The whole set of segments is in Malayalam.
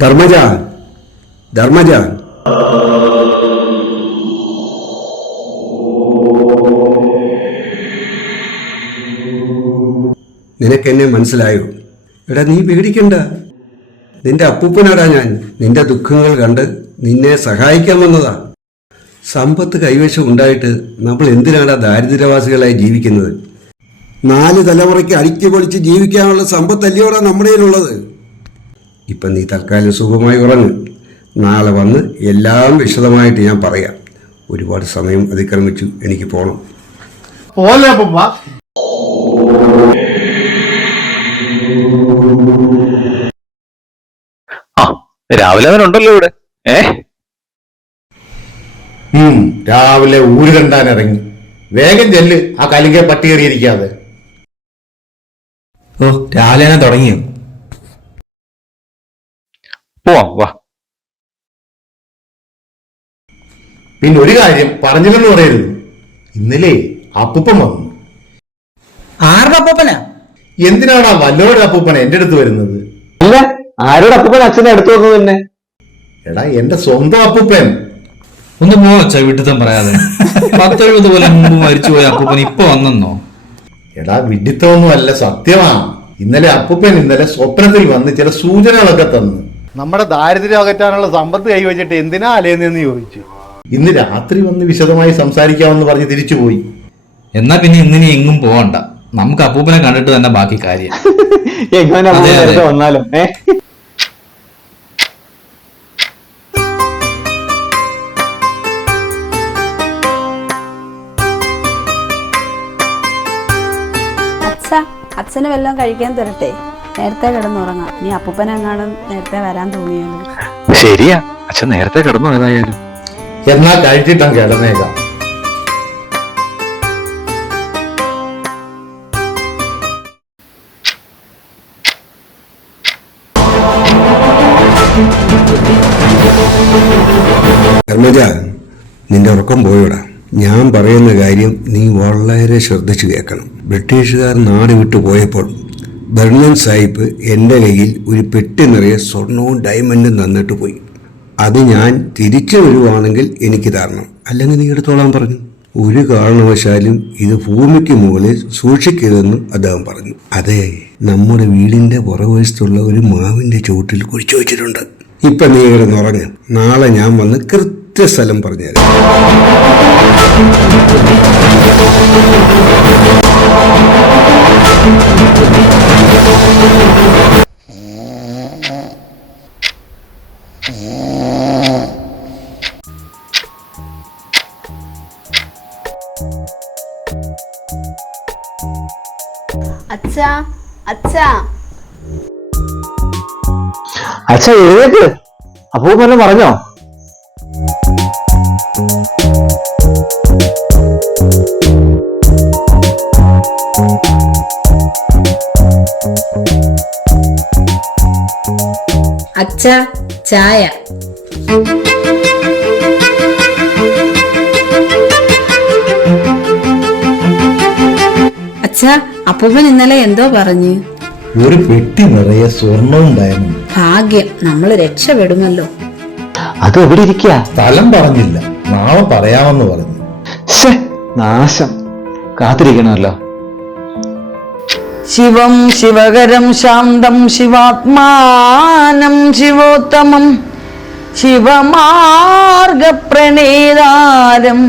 ധർമ്മജ ധർമ്മജ നിനക്കെന്നെ മനസ്സിലായോ? എടാ നീ പേടിക്കണ്ട. നിന്റെ അപ്പൂപ്പനാടാ ഞാൻ. നിന്റെ ദുഃഖങ്ങൾ കണ്ട് നിന്നെ സഹായിക്കാൻ വന്നതാ. സമ്പത്ത് കൈവശം ഉണ്ടായിട്ട് നമ്മൾ എന്തിനാടാ ദാരിദ്ര്യവാസികളായി ജീവിക്കുന്നത്? നാല് തലമുറയ്ക്ക് അടിച്ചു പൊളിച്ച് ജീവിക്കാനുള്ള സമ്പത്തല്ലയോടാ നമ്മുടെ കയ്യിലുള്ളത്? ഇപ്പം നീ തൽക്കാലം സുഖമായി ഉറങ്ങ്. നാളെ വന്ന് എല്ലാം വിശദമായിട്ട് ഞാൻ പറയാം. ഒരുപാട് സമയം അതിക്രമിച്ചു എനിക്ക് പോകണം പോലെ രാവിലെ അവനുണ്ടല്ലോ ഇവിടെ. ഏ? രാവിലെ ഊര് കണ്ടാൻ ഇറങ്ങി. വേഗം ചെല്ല് ആ കലികെ പട്ടിയേറിയിരിക്കാതെ ഓ രാവിലെ തന്നെ തുടങ്ങിയോ? പോവാം വാ. പിന്നെ ഒരു കാര്യം പറഞ്ഞില്ലെന്ന് പറയരുത്. ഇന്നലെ അപ്പൂപ്പൻ വന്നു. ആരുടെ അപ്പൂപ്പനാ? എന്തിനാണ് ആ വല്ലോടെ അപ്പൂപ്പൻ എന്റെ അടുത്ത് വരുന്നത്? അല്ല ആരോട് അപ്പൂപ്പൻ അച്ഛനെ അടുത്ത് വന്നത് തന്നെ? എടാ എന്റെ സ്വന്തം അപ്പൂപ്പൻ. ഒന്ന് പോവച്ച വിട്ടുത്തൻ വിട്ടിത്തം പറയാതെ. പത്തെഴുപത് പോലെ മുമ്പ് മരിച്ചുപോയ അപ്പൂപ്പൻ ഇപ്പൊ വന്നെന്നോ? എടാ വിഡിത്തമൊന്നും അല്ല സത്യമാ. ഇന്നലെ അപ്പൂപ്പൻ ഇന്നലെ സ്വപ്നത്തിൽ വന്ന് ചില സൂചനകളൊക്കെ തന്നു. നമ്മുടെ ദാരിദ്ര്യം അകറ്റാനുള്ള സമ്പത്ത് കൈവച്ചിട്ട് എന്തിനാ അലയുന്നതെന്ന് ചോദിച്ചു. ഇന്ന് രാത്രി വന്ന് വിശദമായി സംസാരിക്കാമെന്ന് പറഞ്ഞ് തിരിച്ചുപോയി. എന്നാ പിന്നെ ഇന്നിനി എങ്ങും പോകണ്ട നമുക്ക് അപ്പൂപ്പനെ കണ്ടിട്ട് തന്നെ ബാക്കി കാര്യം. അതെ, അതെ. വന്നാലും? ഏ? അച്ഛ അച്ഛന് വല്ലതും കഴിക്കാൻ തരട്ടെ? നേരത്തെ കിടന്നുറങ്ങാം. നീ അപ്പൂപ്പനെങ്ങാനും നേരത്തെ വരാൻ തോന്നിയാലോ? ശരിയാ. അച്ഛൻ നേരത്തെ കിടന്നു ഏതായാലും. എന്നാ കഴിച്ചിട്ടാ കിടന്നേക്കാം. ധർമ്മജ നിന്റെ ഉറക്കം പോയോടാ. ഞാൻ പറയുന്ന കാര്യം നീ വളരെ ശ്രദ്ധിച്ചു കേൾക്കണം. ബ്രിട്ടീഷുകാർ നാട് വിട്ടു പോയപ്പോൾ ബർണൻ സാഹിബ് എന്റെ കയ്യിൽ ഒരു പെട്ടി നിറയെ സ്വർണവും ഡയമണ്ടും തന്നിട്ട് പോയി. അത് ഞാൻ തിരിച്ചു വരുവാണെങ്കിൽ എനിക്ക് തരണം. അല്ലെങ്കിൽ നീ എടുത്തോളാൻ പറഞ്ഞു. ഒരു കാരണവശാലും ഇത് ഭൂമിക്ക് മുകളിൽ സൂക്ഷിക്കരുതെന്നും അദ്ദേഹം പറഞ്ഞു. അതെ നമ്മുടെ വീടിന്റെ പുറവശത്തുള്ള ഒരു മാവിന്റെ ചുവട്ടിൽ കുഴിച്ചു വെച്ചിട്ടുണ്ട്. ഇപ്പം നീ കിടന്നുറങ്ങ്. നാളെ ഞാൻ വന്ന് കൃത്യസ്ഥലം പറഞ്ഞുതരാം. അച്ഛ അച്ഛ. അച്ഛൻ എഴുതേക്ക് അപ്പൂപ്പനെ പറഞ്ഞോ? അച്ഛ ചായ. അച്ഛ അപ്പൂപ്പൻ ഇന്നലെ എന്തോ പറഞ്ഞു. ഒരു പെട്ടി നിറയെ സ്വർണവും ഡയമണ്ടും. ഭാഗ്യം നമ്മൾ രക്ഷപ്പെടുമല്ലോ. അത് എവിടെ ഇരിക്കുക സ്ഥലം പറഞ്ഞില്ല. നാളെ പറയാമെന്ന് പറഞ്ഞു. ശ്ശേ, നാശം. കാത്തിരിക്കണമല്ലോ. ശിവം ശിവകരം ശാന്തം ശിവാത്മാനം ശിവോത്തമം ശിവമാർഗപ്രണേതാരം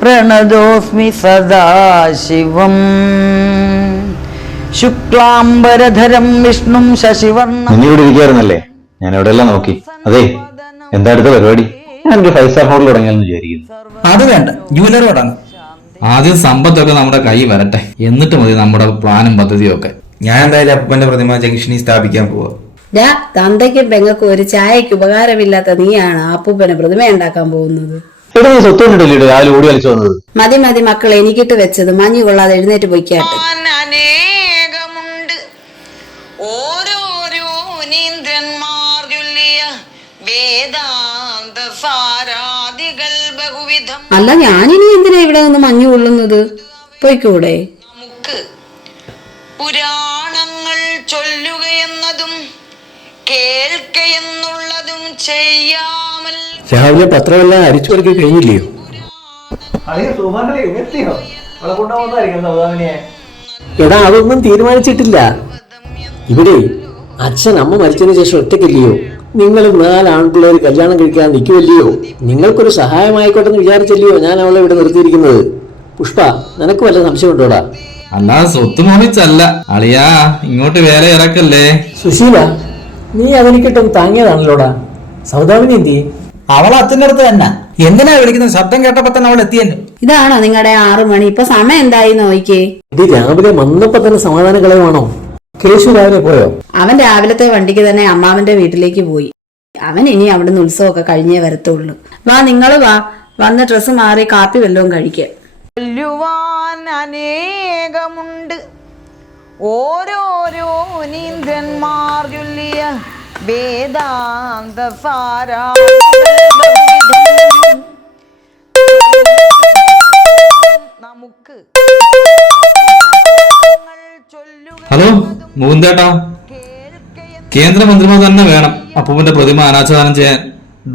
പ്രണതോസ്മി സദാശിവം ശുക്ലാംബരധരം വിഷ്ണു ശശിവർണ നിന്നെ ഇവിടെ ഇരിക്കായിരുന്നല്ലേ? ഞാൻ എവിടെയെല്ലാം നോക്കി. അതെ എന്താ അടുത്ത പരിപാടി? ഞാൻ ഫൈവ് സ്റ്റാർ ഹോട്ടൽ തുടങ്ങിയാലെന്ന് വിചാരിക്കുന്നു. അത് വേണ്ട. ജൂവലറി തുടങ്ങും ആദ്യം സമ്പത്തൊക്കെ നമ്മുടെ കൈ വരട്ടെ. എന്നിട്ട് മതി നമ്മുടെ പ്ലാനും പദ്ധതിയും ഒക്കെ ഞാൻ എന്തായാലും അപ്പന്റെ പ്രതിമ ജംഗ്ഷനിൽ സ്ഥാപിക്കാൻ പോവാ. ഡാ തന്തയ്ക്കും പെങ്ങൾക്കും ഒരു ചായക്ക് ഉപകാരമില്ലാത്ത നീയാണ് അപ്പൂപ്പനെ പ്രതിമ ഉണ്ടാക്കാൻ പോകുന്നത്. മതി മതി മക്കൾ എനിക്കിട്ട് വെച്ചത് മഞ്ഞു കൊള്ളാതെ എഴുന്നേറ്റ് പൊയ്ക്കാട്ട് അനേകമുണ്ട്. ഓരോരോ നീന്ദ്രന്മാർ വേദാ അല്ല ഞാനിനി എന്തിനാ ഇവിടെ നിന്ന് മഞ്ഞു കൊള്ളുന്നത്? പോയിക്കൂടെ? നമുക്ക് പുരാണങ്ങൾ ചൊല്ലുകയെന്നതും കേൾക്കയെന്നുള്ളതും ചെയ്യാമൽ. രാവിലെ പത്രമെല്ലാം അരിച്ചു കൊടുക്കി കഴിഞ്ഞില്ലയോ? എടാ അതൊന്നും തീരുമാനിച്ചിട്ടില്ല. ഇവിടെ അച്ഛൻ അമ്മ മരിച്ചതിന് ശേഷം ഒറ്റയ്ക്കില്ലയോ? നിങ്ങൾ നാല് ആൺപിള്ളേർ കല്യാണം കഴിക്കാൻ നിൽക്കുമല്ലയോ? നിങ്ങൾക്കൊരു സഹായമായിക്കോട്ടെ എന്ന് വിചാരിച്ചല്ലയോ ഞാൻ അവളെ ഇവിടെ നിർത്തിയിരിക്കുന്നത്? പുഷ്പ നിനക്ക് വല്ല സംശയമുണ്ടോടാ? അല്ലാതെ സ്വത്ത് മോഹിച്ചല്ല. അളിയാ ഇങ്ങോട്ട് വേറെ ഇറക്കല്ലേ? സുശീല നീ അതിനിക്കിട്ടും താങ്ങിയതാണല്ലോടാ? സൗദാമിനി എന്തി അവൾ അച്ഛന്റെ അടുത്ത് തന്നെ. എന്തിനാ വിളിക്കുന്നത്? ശബ്ദം കേട്ടപ്പോ തന്നെ അവൾ എത്തിയല്ലോ ഇതാണോ നിങ്ങളുടെ ആറു മണി? ഇപ്പൊ സമയം എന്തായി നോക്കിയേ. ഇത് രാവിലെ വന്നപ്പോ തന്നെ സമാധാന കളയുവാണോ? കേശു രാവിലെ പോയോ? അവൻ രാവിലത്തെ വണ്ടിക്ക് തന്നെ അമ്മാവന്റെ വീട്ടിലേക്ക് പോയി. അവൻ ഇനി അവിടുന്ന് ഉത്സവമൊക്കെ കഴിഞ്ഞേ വരത്തുള്ളൂ. വാ നിങ്ങൾ വാ. വന്ന് ഡ്രസ്സ് മാറി കാപ്പി വല്ലതും കഴിക്കുക അനേകമുണ്ട്. ഓരോരോ ചൊല്ലിയ വേദാന്ത. നമുക്ക് ഹലോ മുകുന്ദേട്ടാ. കേന്ദ്രമന്ത്രിമാർ തന്നെ വേണം അപ്പൂപ്പന്റെ പ്രതിമ അനാച്ഛാദനം ചെയ്യാൻ.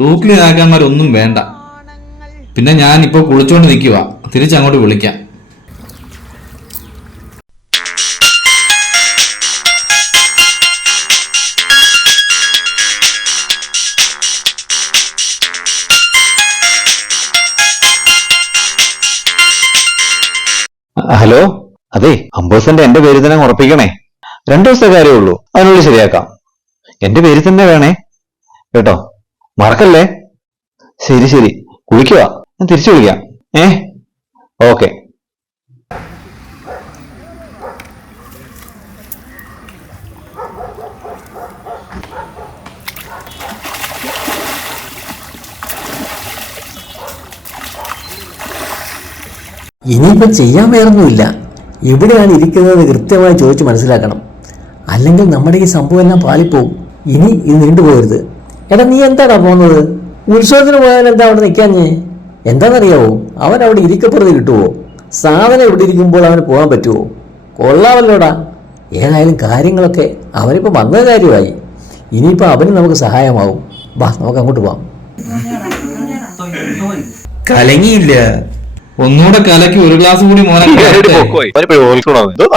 ഡൂപ്ലി നേതാക്കന്മാരൊന്നും വേണ്ട. പിന്നെ ഞാൻ ഇപ്പൊ കുളിച്ചോണ്ട് നിൽക്കുക തിരിച്ചങ്ങോട്ട് വിളിക്കാം. ഹലോ? അതെ അമ്പോസന്റെ സെന്റ് എന്റെ പേര് തന്നെ ഉറപ്പിക്കണേ. രണ്ടു ദിവസത്തെ കാര്യമേ ഉള്ളൂ അതിനുള്ളിൽ ശരിയാക്കാം. എന്റെ പേര് തന്നെ വേണേ. കേട്ടോ? മറക്കല്ലേ? ശരി ശരി. കുളിക്കുക ഞാൻ തിരിച്ചു വിളിക്കാം. ഏ? ഓക്കെ. ഇനിയിപ്പോ ചെയ്യാൻ വേറൊന്നുമില്ല. എവിടെയാണ് ഇരിക്കുന്നത് കൃത്യമായി ചോദിച്ച് മനസ്സിലാക്കണം. അല്ലെങ്കിൽ നമ്മുടെ ഈ സംഭവം എല്ലാം പാളിപ്പോവും. ഇനി ഇത് നീണ്ടുപോകരുത് എടാ നീ എന്താടാ പോകുന്നത് ഉത്സവത്തിന് പോയാൽ എന്താ അവിടെ നിൽക്കാഞ്ഞേ എന്താണെന്നറിയാവോ? അവൻ അവിടെ ഇരിക്കപ്പുറത്ത് കിട്ടുമോ സാധനം ഇവിടെ ഇരിക്കുമ്പോൾ അവന് പോകാൻ പറ്റുമോ കൊള്ളാമല്ലോടാ. ഏതായാലും കാര്യങ്ങളൊക്കെ അവനിപ്പോൾ വന്ന കാര്യമായി. ഇനിയിപ്പോൾ അവന് നമുക്ക് സഹായമാവും. വാ നമുക്ക് അങ്ങോട്ട് പോവാം. കലങ്ങിയില്ല. ഒന്നുകൂടെ കലക്കി ഒരു ഗ്ലാസ് കൂടി മോനെ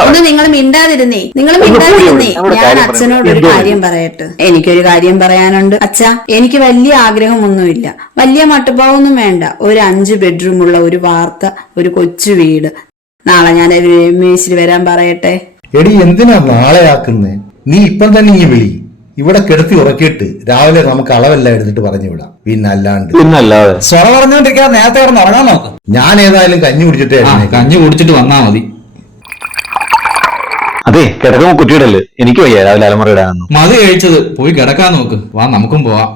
ഒന്ന് നിങ്ങൾ മിണ്ടാതിരുന്നേ. നിങ്ങൾ മിണ്ടാതിരുന്നേ. ഞാൻ അച്ഛനോട് ഒരു കാര്യം പറയട്ടെ. എനിക്കൊരു കാര്യം പറയാനുണ്ട്. അച്ഛ എനിക്ക് വലിയ ആഗ്രഹമൊന്നുമില്ല. വലിയ മട്ടുപ്പാവൊന്നും വേണ്ട. ഒരു അഞ്ച് ബെഡ്റൂം ഉള്ള ഒരു വാർത്ത ഒരു കൊച്ചു വീട്. നാളെ ഞാൻ മേശിരി വരാൻ പറയട്ടെ. എടി എന്തിനാ നാളെ ആക്കുന്നേ നീ ഇപ്പം തന്നെ ഇങ്ങനെ വിളി. ഇവിടെ കിടത്തി ഉറക്കിയിട്ട് രാവിലെ നമുക്ക് അളവെല്ലാം എടുത്തിട്ട് പറഞ്ഞു വിടാം. പിന്നെ അല്ലാണ്ട് പിന്നല്ലാതെ. സ്വറ പറഞ്ഞോണ്ടിരിക്കാൻ നേരത്തെ കിടന്ന് ഉറങ്ങാൻ നോക്ക്. ഞാൻ ഏതായാലും കഞ്ഞി കുടിച്ചിട്ടേ ആ. കഞ്ഞി കുടിച്ചിട്ട് വന്നാ മതി. അതെ കിടക്കുമ്പോ കുറ്റിയിടൽ. എനിക്ക് വയ്യ രാവിലെ അലമുറ ഇടാനൊന്നും മതി കഴിച്ചത് പോയി കിടക്കാൻ നോക്ക്. വാ നമുക്കും പോവാം.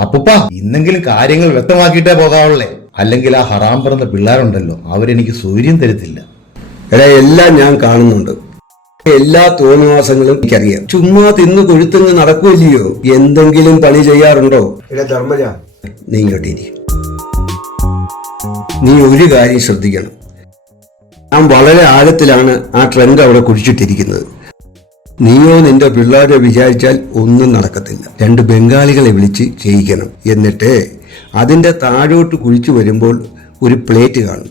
അപ്പുപ്പ ഇന്നെങ്കിലും കാര്യങ്ങൾ വ്യക്തമാക്കിയിട്ടേ പോകാവുള്ളേ. അല്ലെങ്കിൽ ആ ഹറാം പറഞ്ഞ പിള്ളേരുണ്ടല്ലോ അവരെനിക്ക് സൂര്യൻ തരത്തില്ല. എടാ എല്ലാം ഞാൻ കാണുന്നുണ്ട്. എല്ലാ തോന്നിവാസങ്ങളും എനിക്കറിയാം. ചുമ്മാ തിന്നു കൊഴുത്തങ്ങ് നടക്കൂല്ലയോ എന്തെങ്കിലും പണി ചെയ്യാറുണ്ടോ? എടാ ധർമ്മജ. നീ ഇങ്ങോട്ടിരി നീ ഒരു കാര്യം ശ്രദ്ധിക്കണം. ഞാൻ വളരെ ആഴത്തിലാണ് ആ ട്രെൻഡ് അവിടെ കുഴിച്ചിട്ടിരിക്കുന്നത്. നീയോ നിന്റെ പിള്ളേരെ വിചാരിച്ചാൽ ഒന്നും നടക്കത്തില്ല. രണ്ട് ബംഗാളികളെ വിളിച്ച് ചെയ്യിക്കണം. എന്നിട്ട് അതിന്റെ താഴോട്ട് കുഴിച്ചു വരുമ്പോൾ ഒരു പ്ലേറ്റ് കാണും.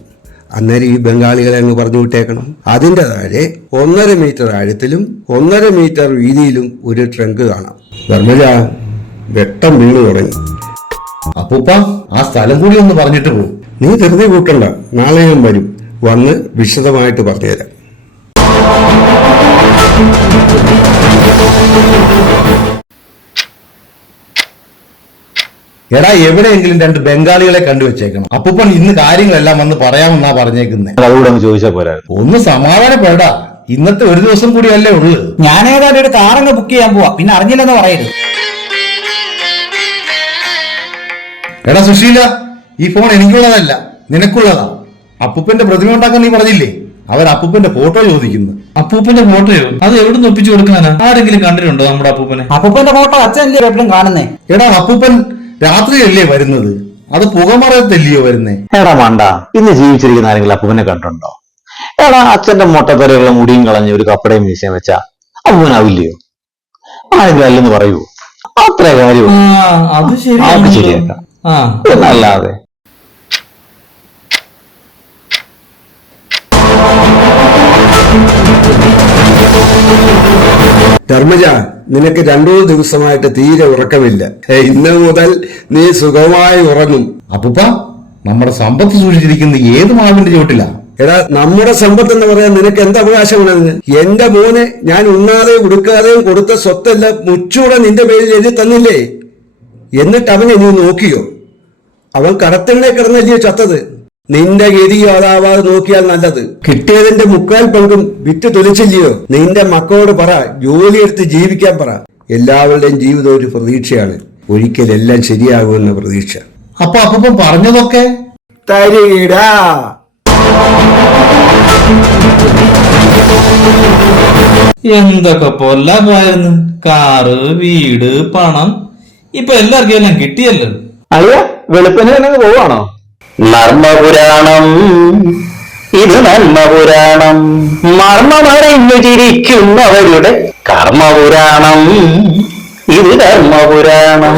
അന്നേരം ഈ ബംഗാളികളെ അങ്ങ് പറഞ്ഞു വിട്ടേക്കണം. അതിന്റെ താഴെ ഒന്നര മീറ്റർ ആഴത്തിലും ഒന്നര മീറ്റർ വീതിയിലും ഒരു ട്രങ്ക് കാണാം. ധർമ്മജ വെട്ടം വീണു തുടങ്ങി. അപ്പൂപ്പ ആ സ്ഥലം കൂടി ഒന്ന് പറഞ്ഞിട്ട് പോകും നീ ധൃതി കൂട്ടണ്ട. നാളെ ഞാൻ വരും. വന്ന് വിശദമായിട്ട് പറഞ്ഞുതരാം. എടാ എവിടെയെങ്കിലും രണ്ട് ബംഗാളികളെ കണ്ടുവച്ചേക്കണം അപ്പൂപ്പൻ ഇന്ന് കാര്യങ്ങളെല്ലാം വന്ന് പറയാമെന്നാ പറഞ്ഞേക്കുന്നേ. അതുകൂടെ അങ്ങ് ചോദിച്ചാൽ പോരായിരുന്നു ഒന്ന് സമാധാനപ്പെടാ. ഇന്നത്തെ ഒരു ദിവസം കൂടി അല്ലേ ഉള്ളു. ഞാൻ ഏതായാലും ഒരു കാറങ്ങ് ബുക്ക് ചെയ്യാൻ പോവാ. പിന്നെ അറിഞ്ഞില്ലെന്ന് പറയരുത്. എടാ സുശീല ഈ ഫോൺ എനിക്കുള്ളതല്ല. നിനക്കുള്ളതാ. അപ്പൂപ്പന്റെ പ്രതിമ ഉണ്ടാക്കാൻ നീ പറഞ്ഞില്ലേ? അവർ അപ്പൂപ്പന്റെ ഫോട്ടോ ചോദിക്കുന്നു. അപ്പൂപ്പന്റെ ഫോട്ടോയോ? അത് എവിടെ നിന്ന് ഒപ്പിച്ചു കൊടുക്കാനാ ആരെങ്കിലും കണ്ടിട്ടുണ്ടോ നമ്മുടെ അപ്പൂപ്പനെ? അപ്പൂപ്പന്റെ ഫോട്ടോ അച്ഛനല്ലേ എപ്പോഴും കാണുന്നേ? എടാ അപ്പൂപ്പൻ രാത്രിയല്ലേ വരുന്നത്? അത് പുകമറയത്തല്ലയോ വരുന്നേ? എടാ മണ്ട. ഇന്ന് ജീവിച്ചിരിക്കുന്ന ആരെങ്കിലും അപ്പൂപ്പനെ കണ്ടിട്ടുണ്ടോ? എടാ അച്ഛന്റെ മുട്ടത്തരയുള്ള മുടിയും കളഞ്ഞ് ഒരു കപ്പടയും മീശയും വെച്ച അപ്പൂപ്പനാവില്ലയോ? ആരെങ്കിലും അല്ലെന്ന് പറയൂ. അത്ര കാര്യം ആ അത് ശരിയാക്കാം. ആ. എന്നല്ലാതെ ധർമ്മജ നിനക്ക് രണ്ടു ദിവസമായിട്ട് തീരെ ഉറക്കമില്ല. ഇന്ന് മുതൽ നീ സുഖമായി ഉറങ്ങും. അപ്പൂപ്പ നമ്മുടെ സമ്പത്ത് സൂക്ഷിച്ചിരിക്കുന്നത് ഏത് മാവിന്റെ ചുവട്ടിലാ? എടാ നമ്മുടെ സമ്പത്ത് എന്ന് പറയാൻ നിനക്ക് എന്ത് അവകാശമാണ് എന്റെ മോനെ ഞാൻ ഉണ്ണാതെയും ഉടുക്കാതെയും കൊടുത്ത സ്വത്തെല്ലാം മുച്ചൂടെ നിന്റെ പേരിൽ എഴുതി തന്നില്ലേ? എന്നിട്ട് അവനെ നീ നോക്കിയോ? അവൻ കടത്തിനെ കിടന്നല്ലേ ചത്തത്? നിന്റെ ഗതി അതാവാതെ നോക്കിയാൽ നല്ലത്. കിട്ടിയതിന്റെ മുക്കാൽ പങ്കും വിറ്റ് തൊലിച്ചില്ലയോ? നിന്റെ മക്കളോട് പറ ജോലി ജോലിയെടുത്ത് ജീവിക്കാൻ പറ. എല്ലാവരുടെയും ജീവിതം ഒരു പ്രതീക്ഷയാണ്. ഒരിക്കലെല്ലാം ശരിയാകുമെന്ന പ്രതീക്ഷ. അപ്പൊ അപ്പം പറഞ്ഞതൊക്കെ? തരീടാ എന്തൊക്കെ പൊല്ലാമായിരുന്നു കാറ് വീട് പണം. ഇപ്പൊ എല്ലാവർക്കും എല്ലാം കിട്ടിയല്ലോ. അളിയ വെളുപ്പിന് തന്നെ പോവാണോ? നർമ്മപുരാണം. ഇത് നന്മപുരാണം മർമ്മമറിഞ്ഞു ചിരിക്കുന്നവരുടെ കർമ്മപുരാണം. ഇത് ധർമ്മപുരാണം.